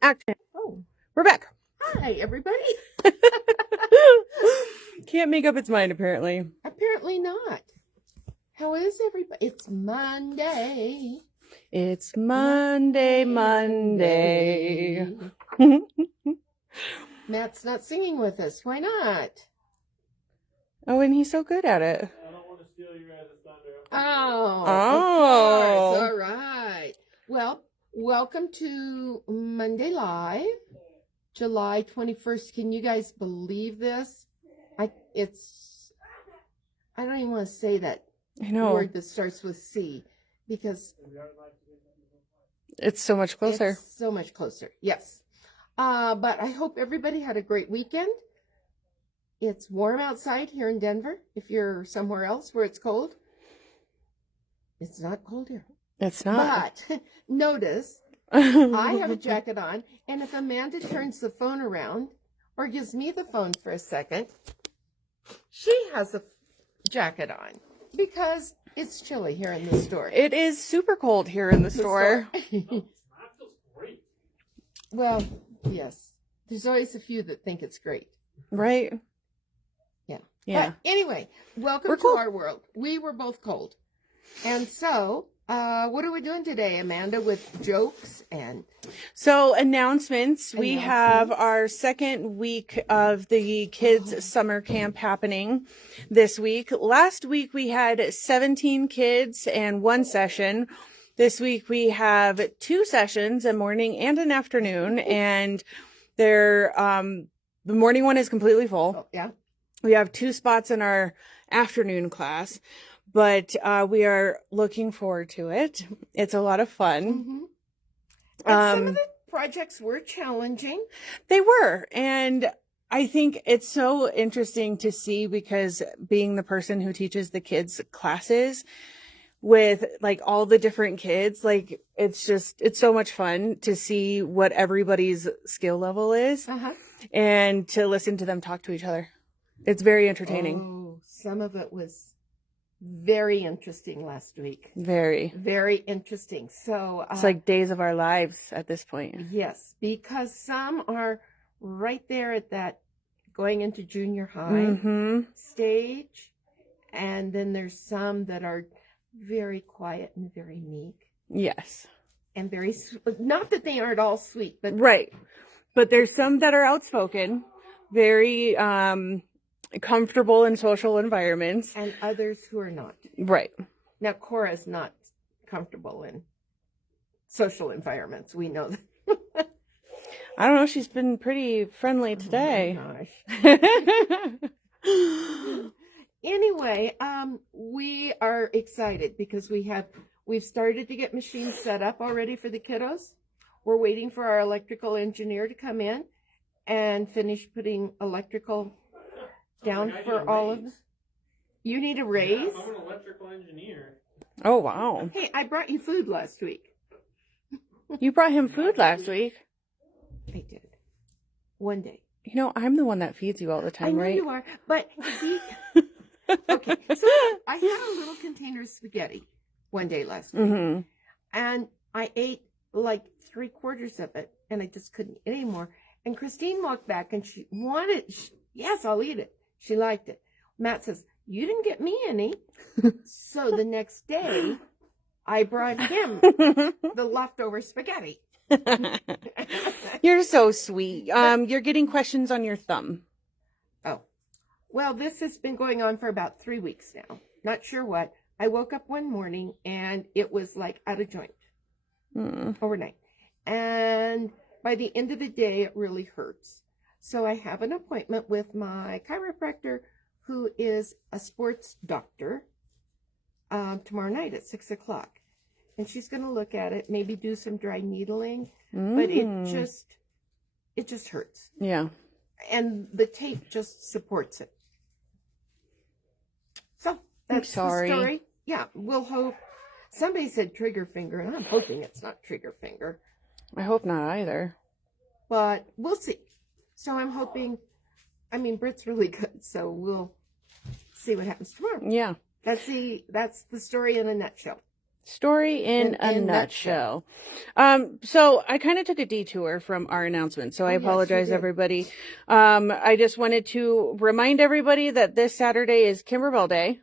Action. Oh, We're back. hi, everybody. Can't make up its mind, apparently. Apparently not. How is everybody? It's Monday. It's Monday. Matt's not singing with us. Why not? Oh, and he's so good at it. I don't want to steal your guys' thunder. Oh, Oh. of course. All right. Well, welcome to Monday Live, July 21st. Can you guys believe this? I don't even want to say that I know. word that starts with C because It's so much closer. it's so much closer. Yes. But I hope everybody had a great weekend. It's warm outside here in Denver. If you're somewhere else where it's cold, it's not cold here. It's not. But notice, I have a jacket on, and if Amanda turns the phone around or gives me the phone for a second, she has a jacket on because it's chilly here in the store. It is super cold here in the store. That feels great. Well, yes. There's always a few that think it's great. Right? Yeah. Yeah. But anyway, welcome We're to cold. our world. We were both cold. And so, what are we doing today, Amanda, with jokes and... So, announcements. We have our second week of the kids' summer camp happening this week. Last week, we had 17 kids and one session. This week, we have 2 sessions, a morning and an afternoon. And they're, the morning one is completely full. Oh, yeah. We have 2 spots in our afternoon class, but we are looking forward to it. It's a lot of fun. Mm-hmm. And some of the projects were challenging. They were. And I think it's so interesting to see because being the person who teaches the kids classes with like all the different kids, like it's so much fun to see what everybody's skill level is and to listen to them talk to each other. It's very entertaining. Oh, some of it was very interesting last week. Very. Very interesting. So It's like days of our lives at this point. yes, because some are right there at that going into junior high stage. And then there's some that are very quiet and very meek Yes. and very, not that they aren't all sweet, but Right. But there's some that are outspoken, very comfortable in social environments. and others who are not. Right. Now, Cora's not comfortable in social environments. We know that. I don't know. She's been pretty friendly today. Oh my gosh. Anyway, we are excited because we've started to get machines set up already for the kiddos. We're waiting for our electrical engineer to come in and finish putting electrical down for all of them. You need a raise? I'm an electrical engineer. Oh, wow. Hey, I brought you food last week. You brought him food last week. I did. One day. You know, I'm the one that feeds you all the time, I know right? you are, but okay. So I had a little container of spaghetti one day last week, and I ate like 3/4 of it, and I just couldn't eat anymore. And Christine walked back, and she wanted, yes, I'll eat it. She liked it. Matt says, "You didn't get me any." So the next day, I brought him the leftover spaghetti. You're so sweet. You're getting questions on your thumb. Oh, well, this has been going on for about 3 weeks now. Not sure what. I woke up one morning and it was like out of joint overnight. And by the end of the day, it really hurts. So I have an appointment with my chiropractor, who is a sports doctor, tomorrow night at 6:00. And she's going to look at it, maybe do some dry needling, but it just hurts. Yeah. And the tape just supports it. So that's the story. Yeah, we'll hope. Somebody said trigger finger, and I'm hoping it's not trigger finger. I hope not either. But we'll see. So I'm hoping, I mean, Britt's really good, so we'll see what happens tomorrow. Yeah. That's the story in a nutshell. Story in a nutshell. So I kind of took a detour from our announcement, so I yes, you apologize, did. everybody. I just wanted to remind everybody that this Saturday is Kimberbell Day.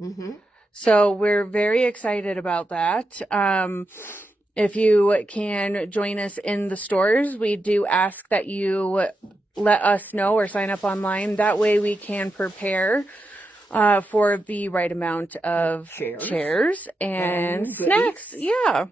Mm-hmm. So we're very excited about that. If you can join us in the stores, we do ask that you let us know or sign up online. That way we can prepare for the right amount of chairs and snacks. goodies. Yeah.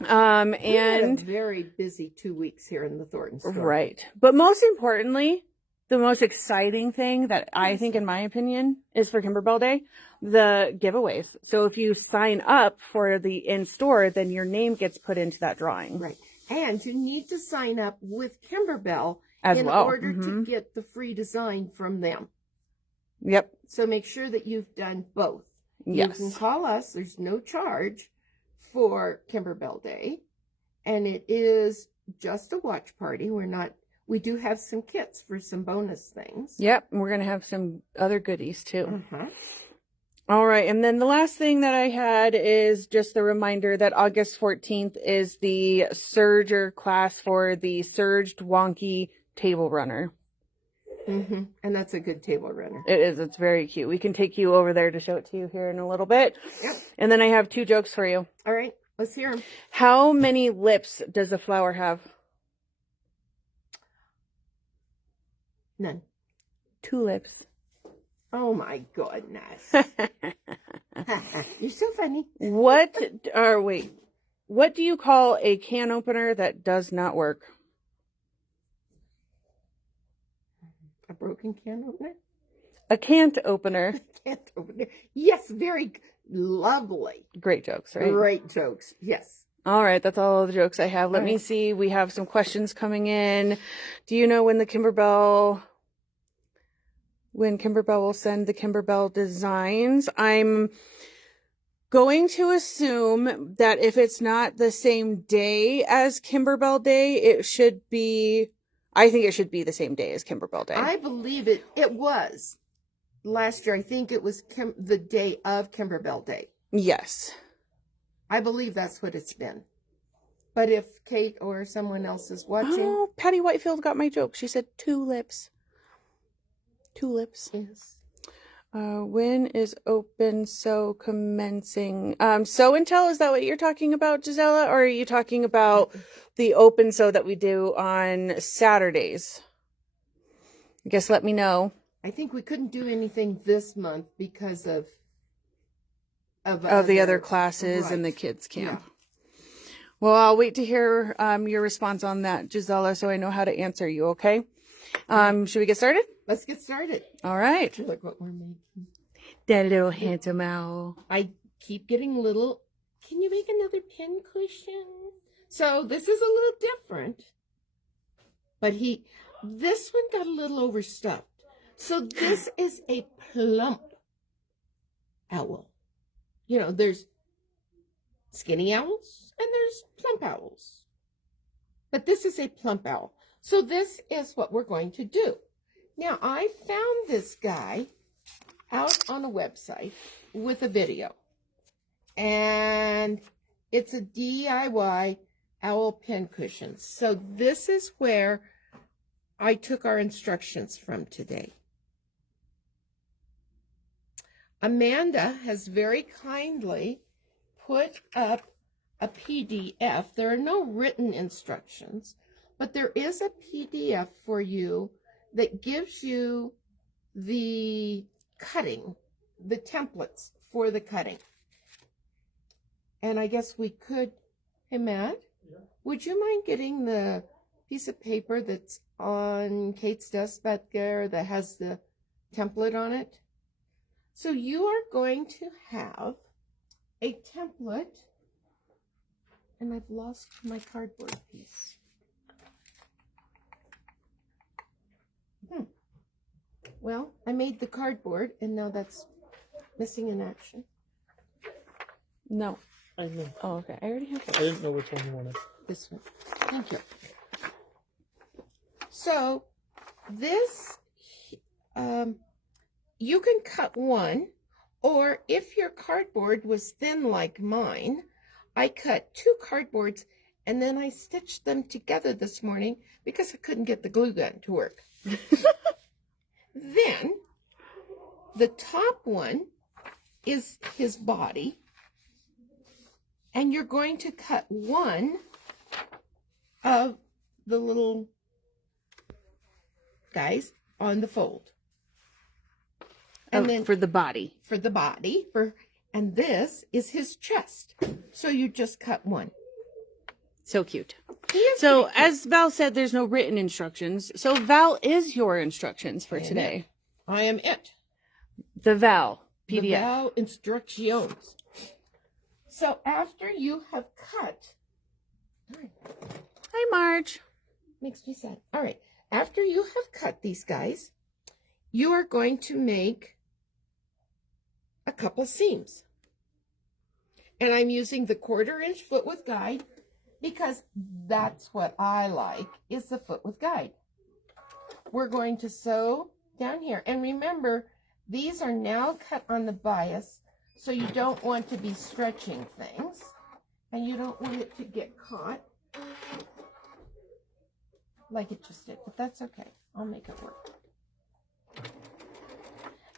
We had And a very busy 2 weeks here in the Thornton store. right. But most importantly, the most exciting thing that I think, in my opinion, is for Kimberbell Day, the giveaways. So if you sign up for the in-store, then your name gets put into that drawing. Right. And you need to sign up with Kimberbell As in well. order to get the free design from them. Yep. So make sure that you've done both. Yes. You can call us. There's no charge for Kimberbell Day. And it is just a watch party. We do have some kits for some bonus things. Yep. And we're going to have some other goodies too. Uh-huh. All right. And then the last thing that I had is just the reminder that August 14th is the Surger class for the Surged Wonky Table Runner. Mm-hmm. And that's a good table runner. It is. It's very cute. We can take you over there to show it to you here in a little bit. Yep. And then I have 2 jokes for you. All right. Let's hear them. How many lips does a flower have? None. 2 lips. Oh, my goodness. You're so funny. What do you call a can opener that does not work? A broken can opener? A can't opener. Can't opener. Yes, very lovely. Great jokes, right? Great jokes. Yes. All right, that's all the jokes I have. Let All me right. see. We have some questions coming in. Do you know when Kimberbell will send the Kimberbell designs? I'm going to assume that if it's not the same day as Kimberbell Day, I think it should be the same day as Kimberbell Day. I believe it was. Last year, I think it was the day of Kimberbell Day. Yes. I believe that's what it's been. But if Kate or someone else is watching. Oh, Patty Whitefield got my joke. She said 2 lips. 2 lips. Yes. When is Open Sew commencing? Sew and Tell, is that what you're talking about, Gisela? Or are you talking about the Open Sew that we do on Saturdays? I guess let me know. I think we couldn't do anything this month because of the other classes and the kids camp. Yeah. Well, I'll wait to hear your response on that, Gisela, so I know how to answer you, okay? Should we get started? Let's get started. All right. Look what we're making. That little handsome owl. I keep getting little. Can you make another pincushion? So this is a little different. But this one got a little overstuffed. So this is a plump owl. You know, there's skinny owls and there's plump owls. But this is a plump owl. So this is what we're going to do. Now, I found this guy out on a website with a video. And it's a DIY owl pincushion. So this is where I took our instructions from today. Amanda has very kindly put up a PDF. There are no written instructions, but there is a PDF for you that gives you the cutting, the templates for the cutting. And I guess we could, hey Matt, would you mind getting the piece of paper that's on Kate's desk back there that has the template on it? So you are going to have a template, and I've lost my cardboard piece. Well, I made the cardboard, and now that's missing in action. No. I know. Oh, okay. I already have I that. didn't know which one you wanted. This one. Thank you. So this, you can cut one, Or if your cardboard was thin like mine, I cut 2 cardboards and then I stitched them together this morning because I couldn't get the glue gun to work. Then the top one is his body, and you're going to cut one of the little guys on the fold. And then for the body. For the body, and this is his chest. So you just cut one. So cute. He is So pretty cute. as Val said, there's no written instructions. So Val is your instructions for today. I am it. The Val PDF. The Val instructions. So after you have cut, Hi, Marge. makes me sad. All right. After you have cut these guys, you are going to make a couple seams. And I'm using the 1/4-inch foot with guide because that's what I like, is the foot with guide. We're going to sew down here. And remember, these are now cut on the bias, so you don't want to be stretching things. And you don't want it to get caught like it just did. But that's okay. I'll make it work.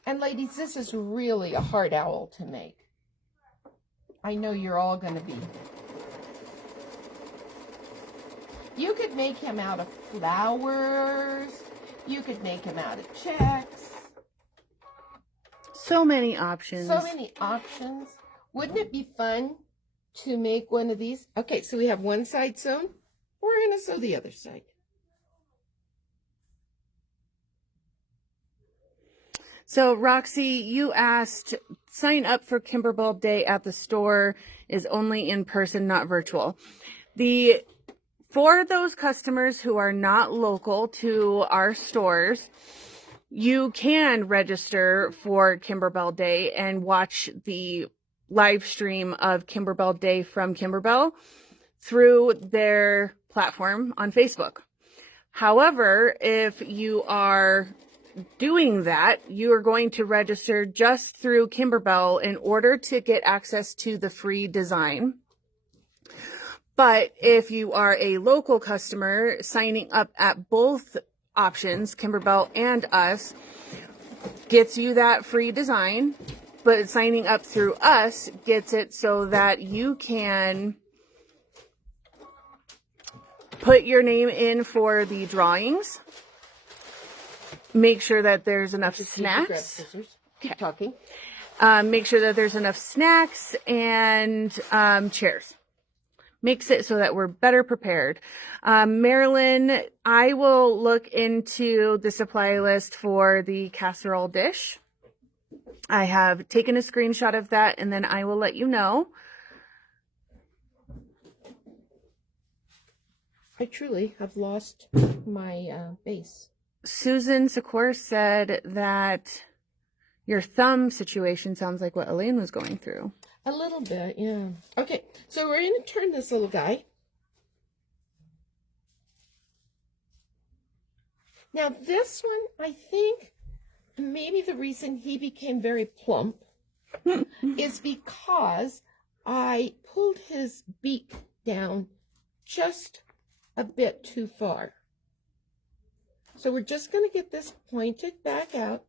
And ladies, this is really a hard owl to make. I know you're all going to be. You could make him out of flowers. You could make him out of checks. So many options. So many options. Wouldn't it be fun to make one of these? Okay, so we have one side sewn. We're going to sew the other side. So Roxy, you asked, sign up for Kimberbell Day at the store is only in person, not virtual. For those customers who are not local to our stores, you can register for Kimberbell Day and watch the live stream of Kimberbell Day from Kimberbell through their platform on Facebook. However, if you are doing that, you are going to register just through Kimberbell in order to get access to the free design. But if you are a local customer, signing up at both options, Kimberbell and us, gets you that free design. But signing up through us gets it so that you can put your name in for the drawings. Make sure that there's enough snacks. Keep talking. Make sure that there's enough snacks and chairs. Makes it so that we're better prepared. Marilyn, I will look into the supply list for the casserole dish. I have taken a screenshot of that, and then I will let you know. I truly have lost my base. Susan Secor said that your thumb situation sounds like what Elaine was going through. A little bit, yeah. Okay, so we're going to turn this little guy. Now this one, I think maybe the reason he became very plump is because I pulled his beak down just a bit too far. So we're just going to get this pointed back out.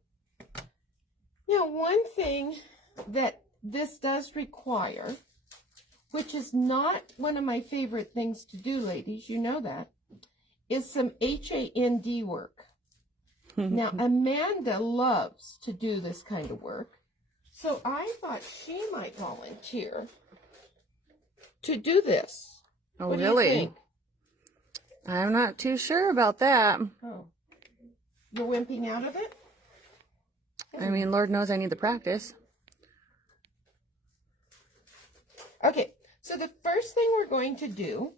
Now, one thing that this does require, which is not one of my favorite things to do, ladies, you know that, is some HAND work. Now, Amanda loves to do this kind of work, so I thought she might volunteer to do this. Oh, what really? Do you think? I'm not too sure about that. Oh, you're wimping out of it? I mean, Lord knows I need the practice. Okay, so the first thing we're going to do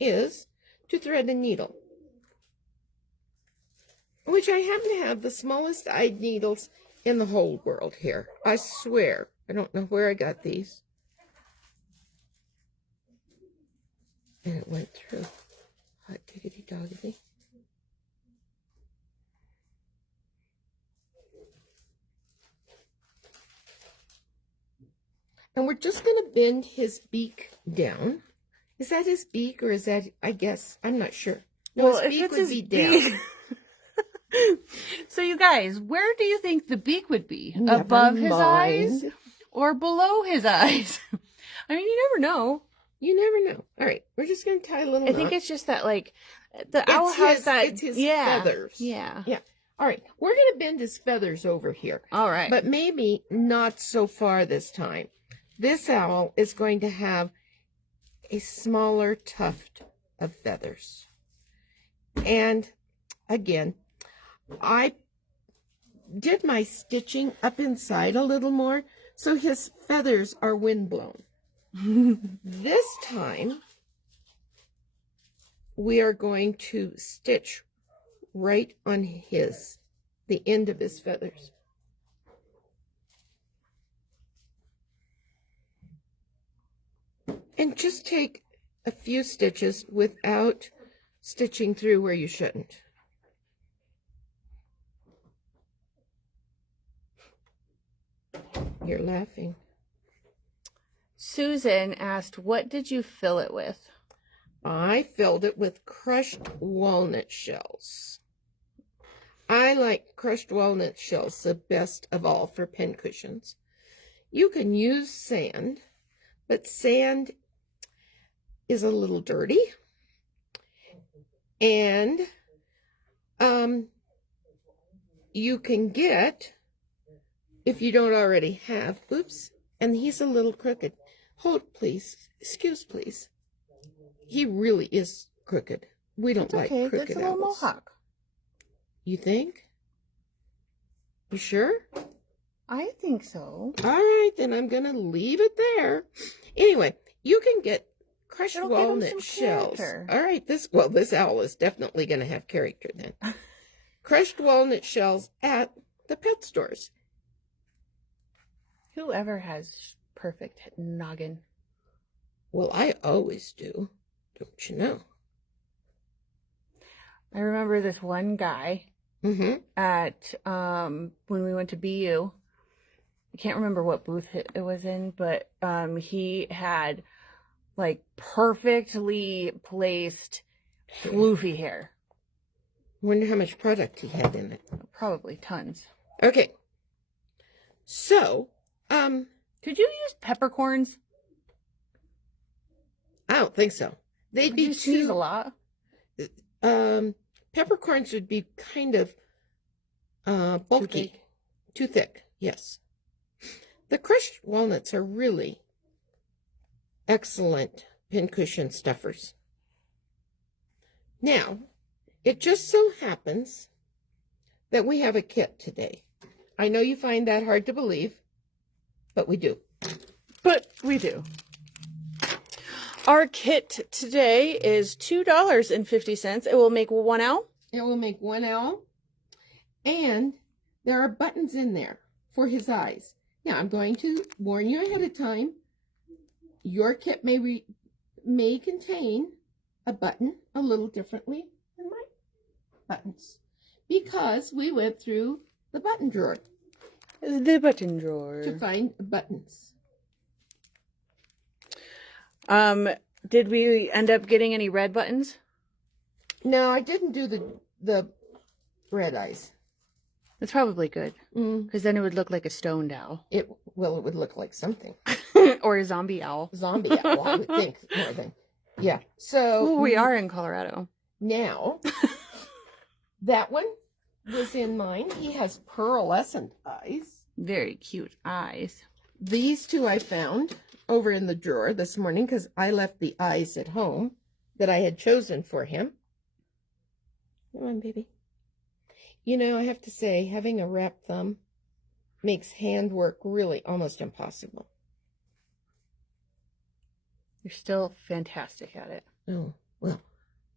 is to thread a needle, which I happen to have the smallest eyed needles in the whole world here. I swear. I don't know where I got these. And it went through. Hot diggity doggity. bend his beak down. Is that his beak or is that, I guess, I'm not sure. No, Well, his if beak it's would his be beak. down. So you guys, where do you think the beak would be? Never Above his eyes mind. or below his eyes? I mean, you never know. You never know. All right, we're just going to tie a little knot. I think it's just that, like, the owl has that. It's his feathers. Yeah. Yeah. All right, we're going to bend his feathers over here. All right. But maybe not so far this time. This owl is going to have a smaller tuft of feathers. And again, I did my stitching up inside a little more, so his feathers are windblown. This time, we are going to stitch right on the end of his feathers. And just take a few stitches without stitching through where you shouldn't. You're laughing. Susan asked, what did you fill it with? I filled it with crushed walnut shells. I like crushed walnut shells the best of all for pincushions. You can use sand, but sand is a little dirty. And you can get, if you don't already have, oops, and he's a little crooked. Hold, please. Excuse, please. He really is crooked. We don't like crooked That's a little owls. mohawk. You think? You sure? I think so. All right, then I'm going to leave it there. Anyway, you can get crushed It'll give him walnut some shells. character. All right, this owl is definitely going to have character then. Crushed walnut shells at the pet stores. Whoever has perfect noggin. Well, I always do. Don't you know? I remember this one guy at when we went to BU. I can't remember what booth it was in, but he had like perfectly placed floofy hair. Wonder how much product he had in it. Probably tons. Okay. So, Could you use peppercorns? I don't think so. They'd Would be you sneeze too a lot? Peppercorns would be kind of bulky. Too thick, yes. The crushed walnuts are really excellent pincushion stuffers. Now, it just so happens that we have a kit today. I know you find that hard to believe, but we do. But we do. Our kit today is $2.50. It will make one owl. It will make one owl. And there are buttons in there for his eyes. Now, I'm going to warn you ahead of time. Your kit may contain a button a little differently than my buttons. Because we went through the button drawer. The button drawer. To find buttons. Did we end up getting any red buttons? No, I didn't do the red eyes. That's probably good. Because then it would look like a stoned owl. It would look like something. Or a zombie owl. Zombie owl, I would think, more than. Yeah. So Ooh, we are in Colorado. Now, that one was in mine. He has pearlescent eyes. Very cute eyes. These two I found over in the drawer this morning because I left the eyes at home that I had chosen for him. Come on, baby. You know, I have to say, having a wrapped thumb makes handwork really almost impossible. You're still fantastic at it. Oh, well,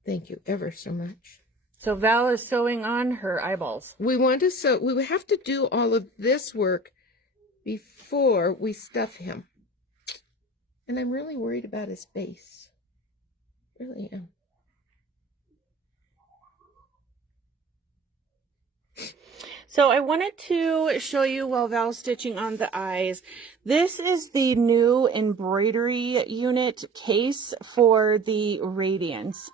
thank you ever so much. So Val is sewing on her eyeballs. We want to sew. We have to do all of this work before we stuff him. And I'm really worried about his face. Really am. So I wanted to show you while Val's stitching on the eyes. This is the new embroidery unit case for the Radiance.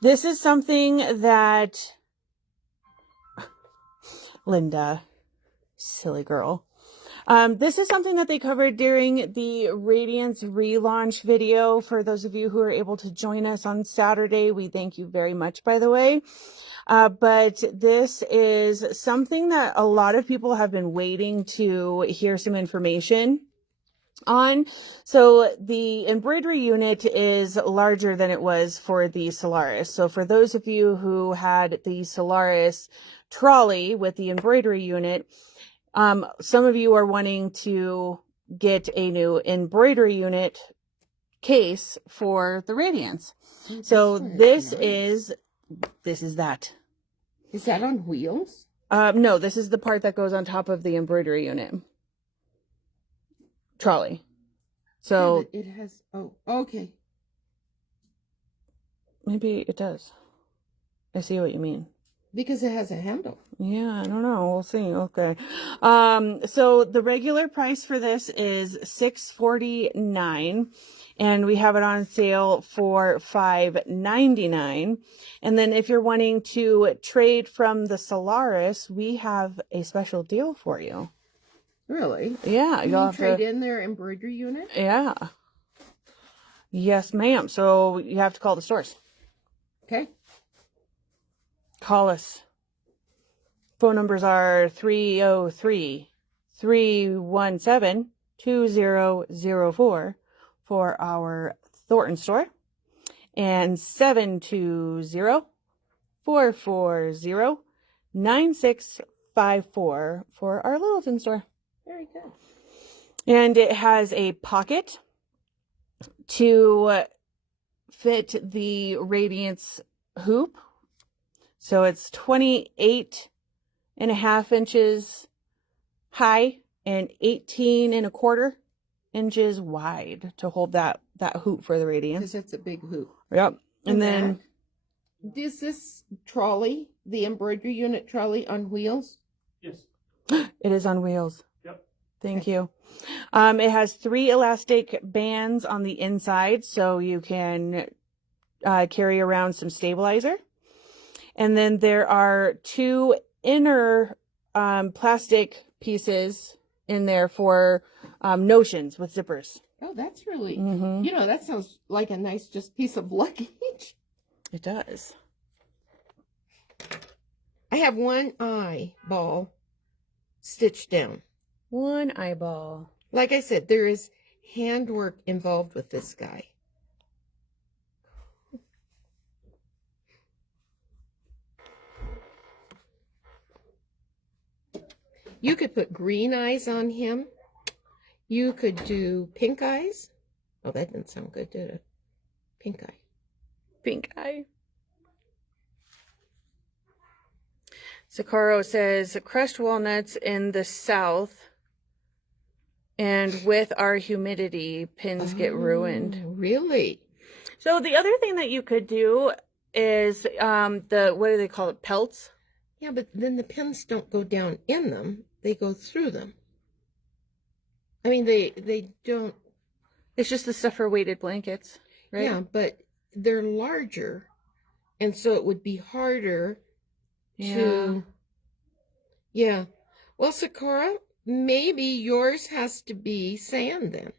This is something that Linda, silly girl. This is something that they covered during the Radiance relaunch video. For those of you who are able to join us on Saturday, we thank you very much, by the way. But this is something that a lot of people have been waiting to hear some information on. So the embroidery unit is larger than it was for the Solaris. So for those of you who had the Solaris trolley with the embroidery unit, some of you are wanting to get a new embroidery unit case for the Radiance. So this is that. Is that on wheels? No, this is the part that goes on top of the embroidery unit. Trolley. So yeah, it has, oh, okay. Maybe it does. I see what you mean. Because it has a handle. Yeah, I don't know. We'll see. Okay. So the regular price for this is $6.49, and we have it on sale for $5.99. And then if you're wanting to trade from the Solaris, we have a special deal for you. Really? Yeah, you'll trade in their embroidery unit? Yeah. Yes, ma'am. So you have to call the stores. Okay. Call us. Phone numbers are 303-317-2004 for our Thornton store, and 720-440-9654 for our Littleton store. Very good. And it has a pocket to fit the Radiance hoop. So it's 28.5 inches high and 18.25 inches wide to hold that hoop for the Radiance. Because it's a big hoop. Yep. And then is this trolley, the embroidery unit trolley, on wheels? Yes. it is on wheels. Yep. Thank you. It has 3 elastic bands on the inside, so you can carry around some stabilizer. And then there are 2 inner plastic pieces in there for notions with zippers. Oh, that's really, Mm-hmm. that sounds like a nice just piece of luggage. It does. I have one eyeball stitched down. One eyeball. Like I said, there is handwork involved with this guy. You could put green eyes on him. You could do pink eyes. Oh, that didn't sound good, did it? Pink eye. Pink eye. Sakaro says, crushed walnuts in the south, and with our humidity, pins get ruined. Really? So the other thing that you could do is what do they call it? Pelts? Yeah, but then the pins don't go down in them. They go through them. I mean, they don't. It's just the stuff for weighted blankets, right? Yeah, but they're larger, and so it would be harder to. Yeah. Well, Sakura, maybe yours has to be sand then.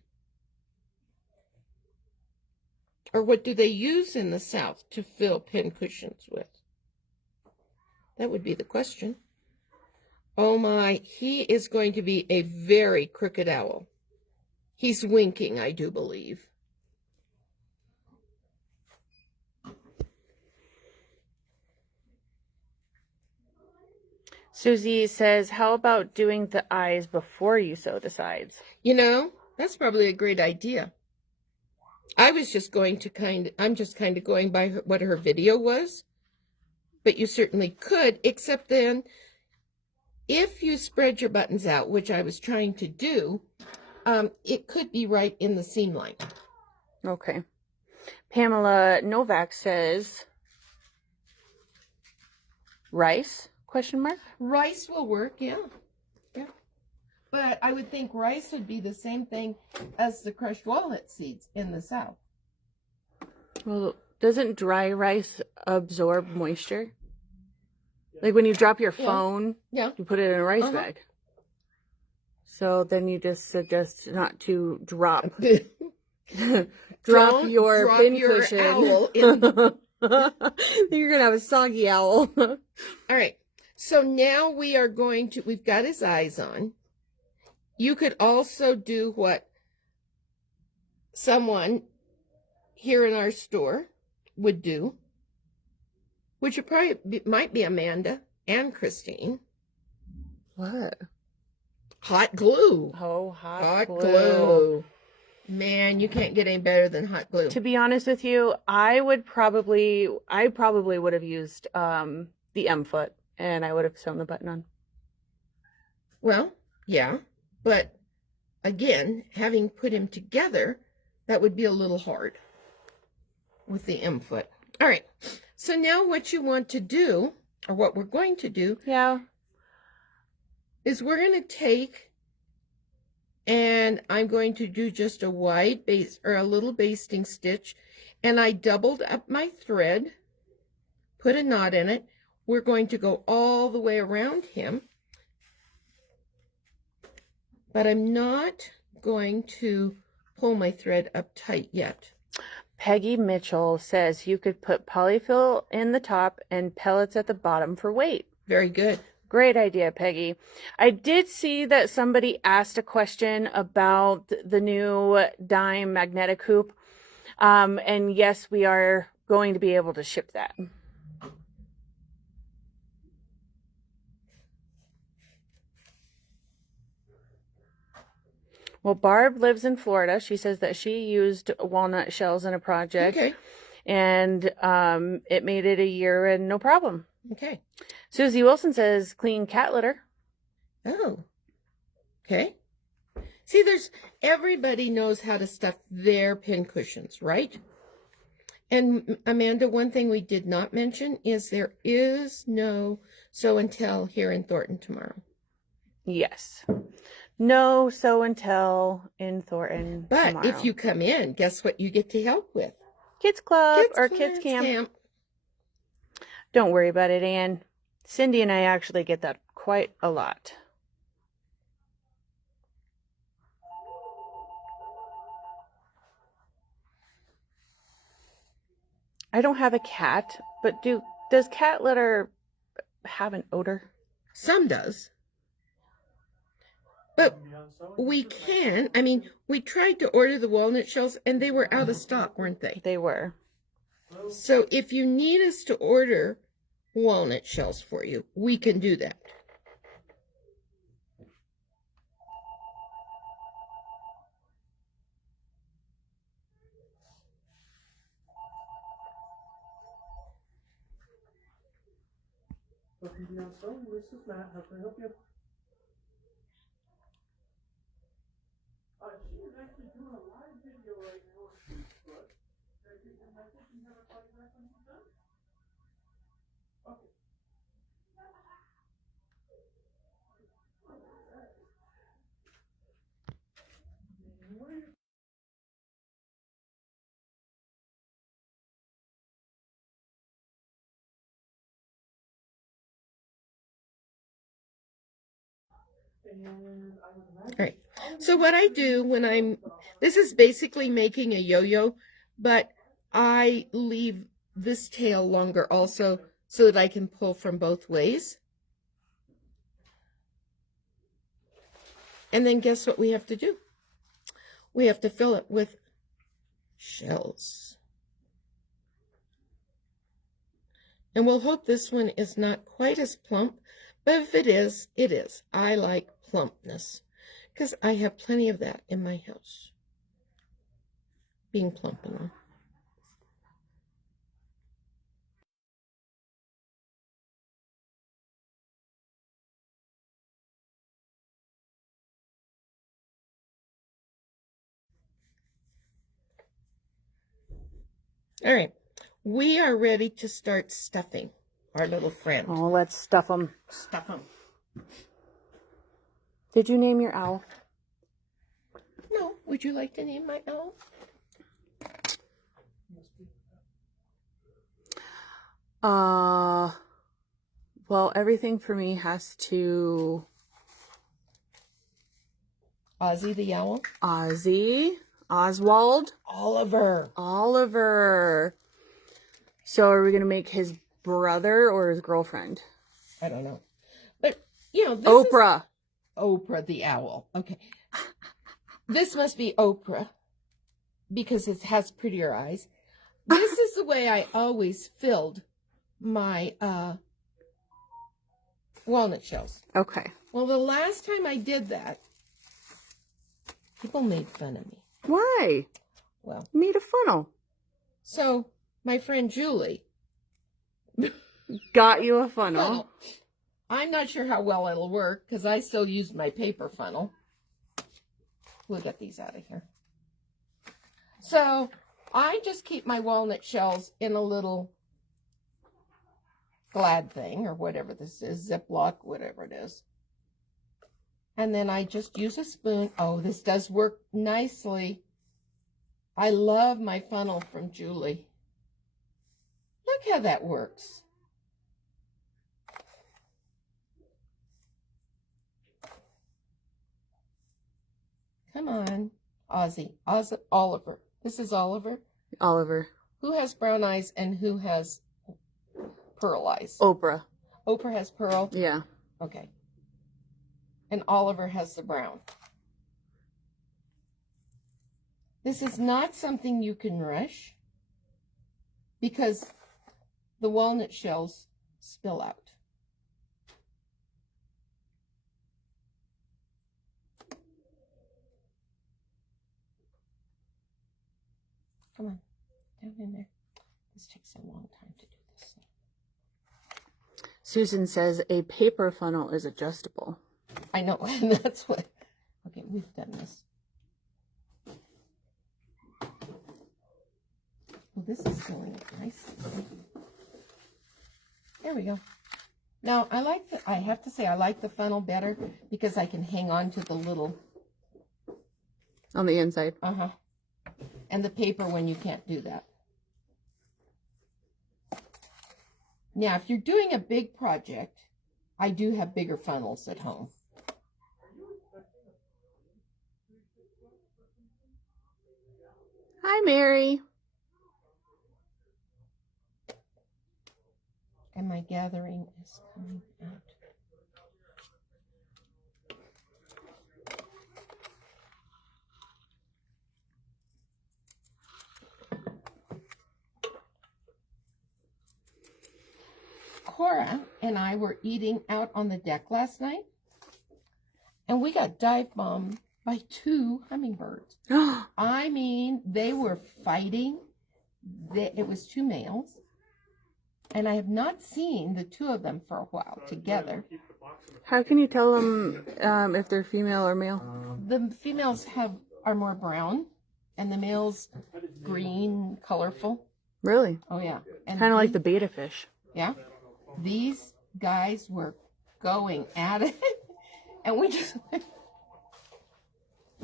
Or what do they use in the South to fill pincushions with? That would be the question. Oh my, he is going to be a very crooked owl. He's winking, I do believe. Susie says, how about doing the eyes before you sew the sides? That's probably a great idea. I was just going to I'm just kind of going by what her video was. But you certainly could, except then, if you spread your buttons out, which I was trying to do, it could be right in the seam line. Okay. Pamela Novak says, rice? ? Question mark? Rice will work, yeah. Yeah. But I would think rice would be the same thing as the crushed walnut seeds in the South. Well, doesn't dry rice absorb moisture? Like when you drop your phone, Yeah. you put it in a rice bag. So then you just suggest not to drop Don't your drop pincushion. your owl in the... You're gonna have a soggy owl. All right. So now we've got his eyes on. You could also do what someone here in our store would do, which might be Amanda and Christine. What? Hot glue. Oh, hot glue. Glue. Man, you can't get any better than hot glue. To be honest with you, I probably would have used the M foot, and I would have sewn the button on. Well, yeah, but again, having put him together, that would be a little hard with the M foot. All right. So now what you want to do, or what we're going to do, is we're going to take, and I'm going to do just a wide base, or a little basting stitch, and I doubled up my thread, put a knot in it. We're going to go all the way around him, but I'm not going to pull my thread up tight yet. Peggy Mitchell says you could put polyfill in the top and pellets at the bottom for weight. Very good. Great idea, Peggy. I did see that somebody asked a question about the new dime magnetic hoop. And yes, we are going to be able to ship that. Well, Barb lives in Florida. She says that she used walnut shells in a project. Okay. And it made it a year and no problem. Okay. Susie Wilson says clean cat litter. Oh. Okay. See, everybody knows how to stuff their pincushions, right? And Amanda, one thing we did not mention is there is no sew and tell here in Thornton tomorrow. Yes. No sew and tell in Thornton But tomorrow. if you come in, guess what you get to help with? Kids Club or Kids Camp. Don't worry about it, Anne. Cindy and I actually get that quite a lot. I don't have a cat, but does cat litter have an odor? Some does. But we can. I mean, we tried to order the walnut shells and they were out of stock, weren't they? They were. So if you need us to order walnut shells for you, we can do that. Welcome to Beyond Sewing. This is Matt. How can I help you? She is actually doing a live video right now on Facebook. Can I take a message and have a call you back when she's done? Okay. All right. So what I do when this is basically making a yo-yo, but I leave this tail longer also so that I can pull from both ways. And then guess what we have to do? We have to fill it with shells. And we'll hope this one is not quite as plump, but if it is, it is. I like plumpness because I have plenty of that in my house. Being plump and all. All right, we are ready to start stuffing. our little friend. Oh, let's stuff them. Stuff him. Did you name your owl? No, would you like to name my owl? Well, everything for me has to... Ozzy the owl? Ozzy, Oswald, Oliver. So are we going to make his brother or his girlfriend? I don't know. But, you know, this Oprah. is Oprah the owl. Okay. This must be Oprah because it has prettier eyes. This is the way I always filled my walnut shells. Okay. Well, the last time I did that, people made fun of me. Why? Well, You made a funnel. so my friend Julie Got you a funnel. I'm not sure how well it'll work because I still used my paper funnel. We'll get these out of here. So I just keep my walnut shells in a little Glad thing or whatever this is, Ziploc, whatever it is. And then I just use a spoon. Oh, this does work nicely. I love my funnel from Julie. Look how that works. Come on, Oliver. This is Oliver. Oliver. Who has brown eyes and who has pearl eyes? Oprah. Oprah has pearl? Yeah. Okay. And Oliver has the brown. This is not something you can rush because the walnut shells spill out. Come on, down in there. This takes a long time to do this thing. Susan says a paper funnel is adjustable. I know, and that's what... Okay, we've done this. Well, this is going nicely. There we go. Now, I have to say, I like the funnel better because I can hang on to the little... On the inside. Uh-huh. And the paper when you can't do that. Now, if you're doing a big project, I do have bigger funnels at home. Hi, Mary. And my gathering is coming out. Cora and I were eating out on the deck last night, and we got dive bombed by 2 hummingbirds. I mean, they were fighting. It was 2 males, and I have not seen the 2 of them for a while together. How can you tell them if they're female or male? The females are more brown, and the males green, colorful. Really? Oh, yeah. And Kind of like the betta fish. Yeah. These guys were going at it, and we just...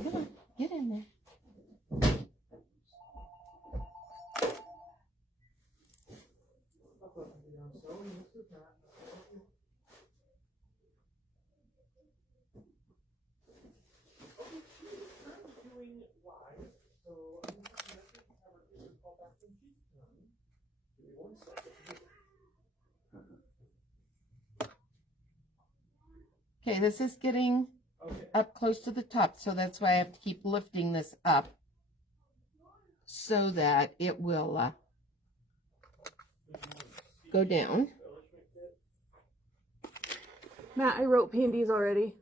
Come on, get in there. Okay, this is getting up close to the top, so that's why I have to keep lifting this up so that it will go down. Matt, I wrote pandies already.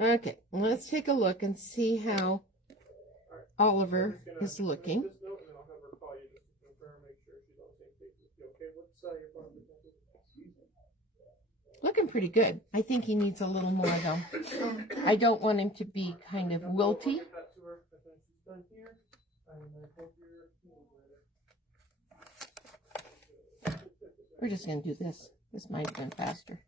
Okay, let's take a look and see how Oliver is looking. Look looking pretty good. I think he needs a little more, though. I don't want him to be kind of wilty. We're just going to do this. This might have been faster.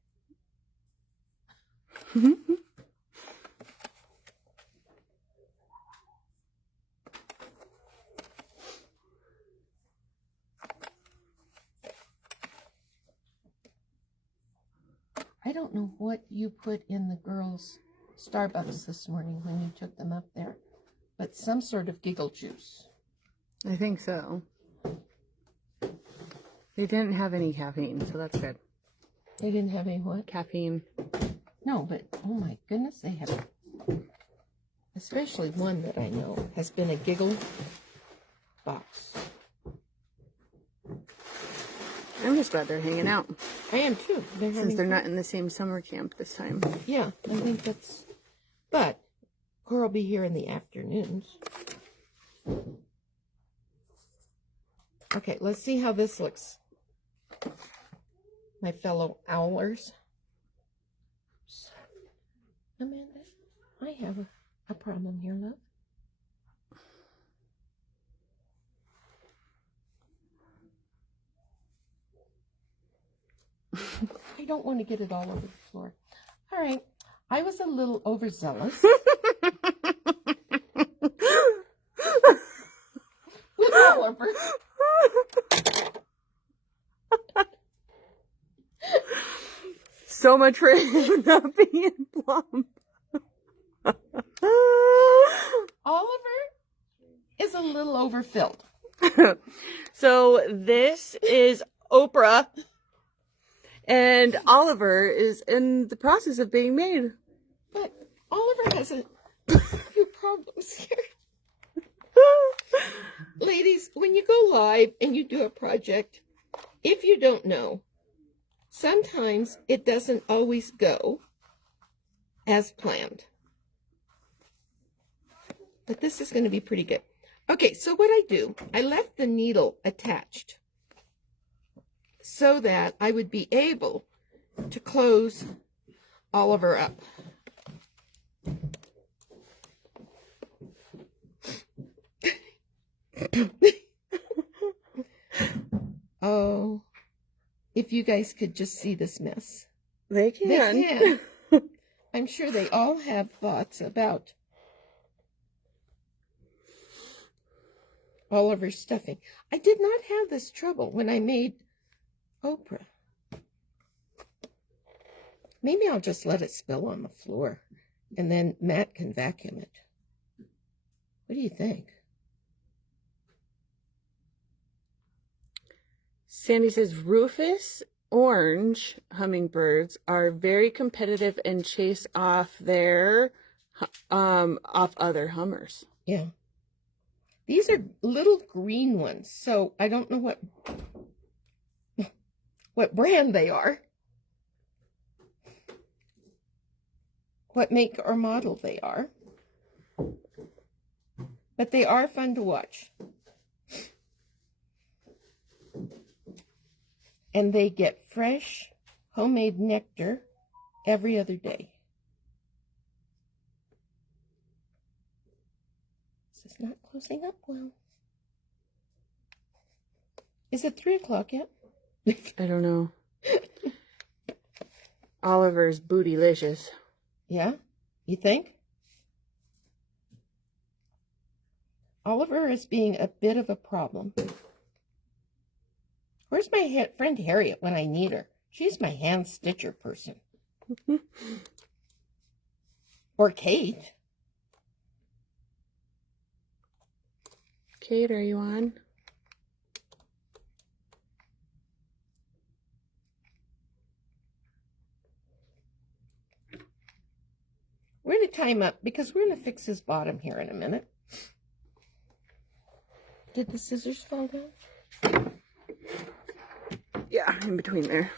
I don't know what you put in the girls' Starbucks this morning when you took them up there, but some sort of giggle juice. I think so. They didn't have any caffeine, so that's good. They didn't have any what? Caffeine. No, but oh my goodness, they have. Especially one that I know has been a giggle box. I'm just glad they're hanging out. I am too. Since they're not in the same summer camp this time. Yeah, I think that's. But Cora will be here in the afternoons. Okay, let's see how this looks. My fellow owlers. Amanda, I have a problem here, love. I don't want to get it all over the floor. All right. I was a little overzealous. With Oliver. So much for him not being plump. Oliver is a little overfilled. So this is Oprah. And Oliver is in the process of being made. But Oliver has a few problems here. Ladies, when you go live and you do a project, if you don't know, sometimes it doesn't always go as planned. But this is going to be pretty good. Okay, so what I do, I left the needle attached so that I would be able to close Oliver up. Oh, if you guys could just see this mess. They can. They can. I'm sure they all have thoughts about Oliver's stuffing. I did not have this trouble when I made Oprah. Maybe I'll just let it spill on the floor and then Matt can vacuum it. What do you think? Sandy says Rufus orange hummingbirds are very competitive and chase off their off other hummers. Yeah. These are little green ones, so I don't know what brand they are. What make or model they are. But they are fun to watch. And they get fresh, homemade nectar every other day. This is not closing up well. Is it 3 o'clock yet? I don't know. Oliver's bootylicious. Yeah? You think? Oliver is being a bit of a problem. Where's my friend Harriet when I need her? She's my hand stitcher person. Or Kate. Kate, are you on? We're going to time up because we're going to fix his bottom here in a minute. Did the scissors fall down? Yeah, in between there.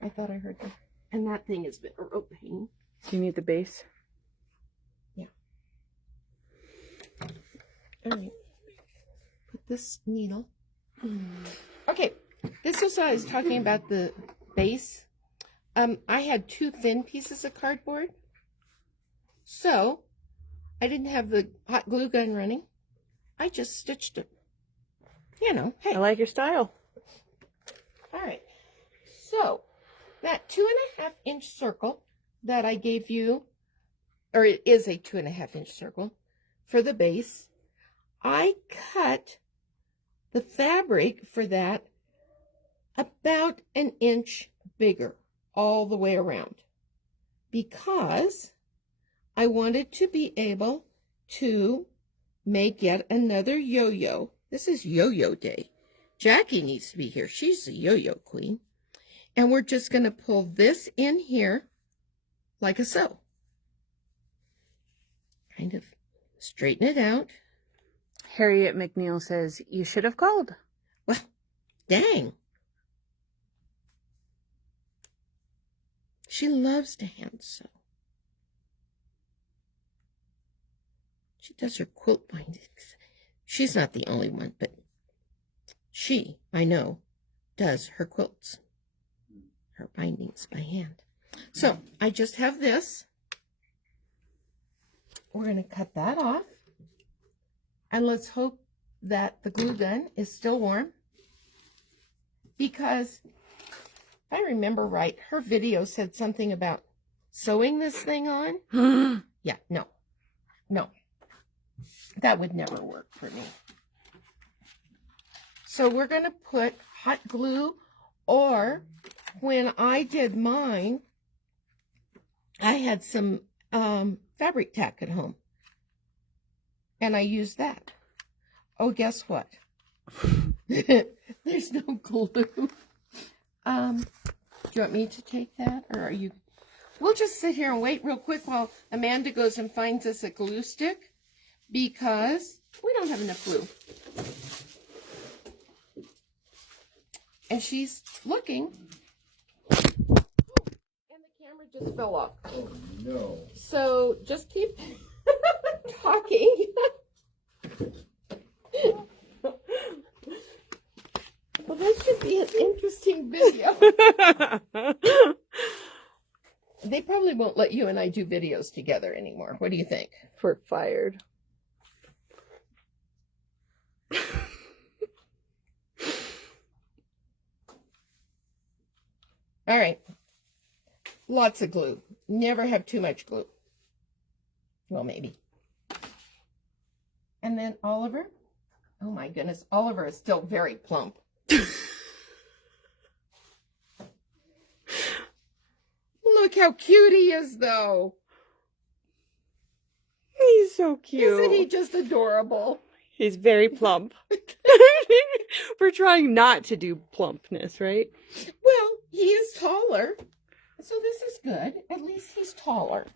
I thought I heard them. And that thing has been a real pain. Do you need the base? Yeah. All right. Put this needle. Okay. This is what I was talking about, the base. I had 2 thin pieces of cardboard. So, I didn't have the hot glue gun running. I just stitched it. You know, hey. I like your style. All right. So, that 2.5-inch circle that I gave you, or it is a 2.5-inch circle for the base, I cut the fabric for that about 1 inch bigger all the way around because I wanted to be able to make yet another yo-yo. This is yo-yo day. Jackie needs to be here. She's the yo-yo queen. And we're just going to pull this in here like a so. Kind of straighten it out. Harriet McNeil says, you should have called. Well, dang. She loves to hand sew. She does her quilt bindings. She's not the only one, but she, I know, does her quilts, her bindings by hand. So I just have this. We're going to cut that off. And let's hope that the glue gun is still warm. Because if I remember right, her video said something about sewing this thing on. Yeah, no. That would never work for me. So we're going to put hot glue, or when I did mine, I had some fabric tack at home. And I used that. Oh, guess what? There's no glue. Do you want me to take that, or are you? We'll just sit here and wait real quick while Amanda goes and finds us a glue stick, because we don't have enough glue. And she's looking. Oh, and the camera just fell off. Oh, no. So just keep talking. Well, that should be an interesting video. They probably won't let you and I do videos together anymore. What do you think? We're fired. All right. Lots of glue. Never have too much glue. Well, maybe. And then Oliver. Oh my goodness. Oliver is still very plump. Look how cute he is, though. He's so cute. Isn't he just adorable? He's very plump. We're trying not to do plumpness, right? Well, he is taller. So this is good. At least he's taller.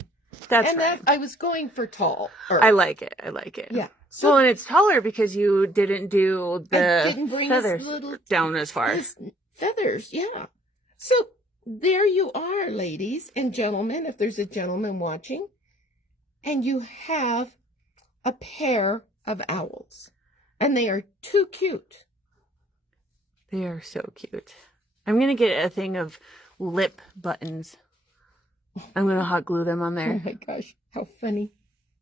That's and right. I was going for tall. I like it. I like it. Yeah. So, well, and it's taller because you didn't do the didn't bring feathers his little, down as far. His feathers, yeah. So there you are, ladies and gentlemen, if there's a gentleman watching, and you have a pair of owls. And they are too cute. They are so cute. I'm going to get a thing of lip buttons. I'm going to hot glue them on there. Oh my gosh, how funny.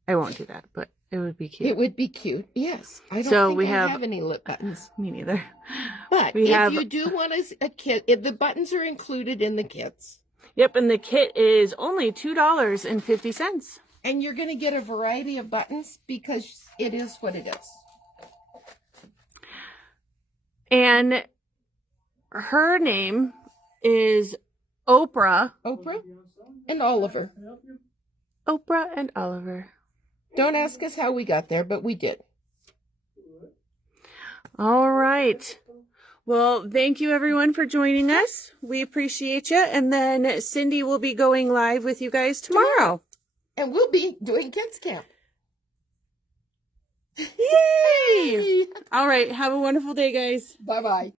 I won't do that, but it would be cute. It would be cute, yes. I don't think I have any lip buttons. Me neither. But if you do want a kit, the buttons are included in the kits. Yep, and the kit is only $2.50. And you're going to get a variety of buttons because it is what it is. And her name is Oprah. Oprah and Oliver. Oprah and Oliver. Don't ask us how we got there, but we did. All right. Well, thank you everyone for joining us. We appreciate you. And then Cindy will be going live with you guys tomorrow. And we'll be doing kids camp. Yay! All right. Have a wonderful day, guys. Bye-bye.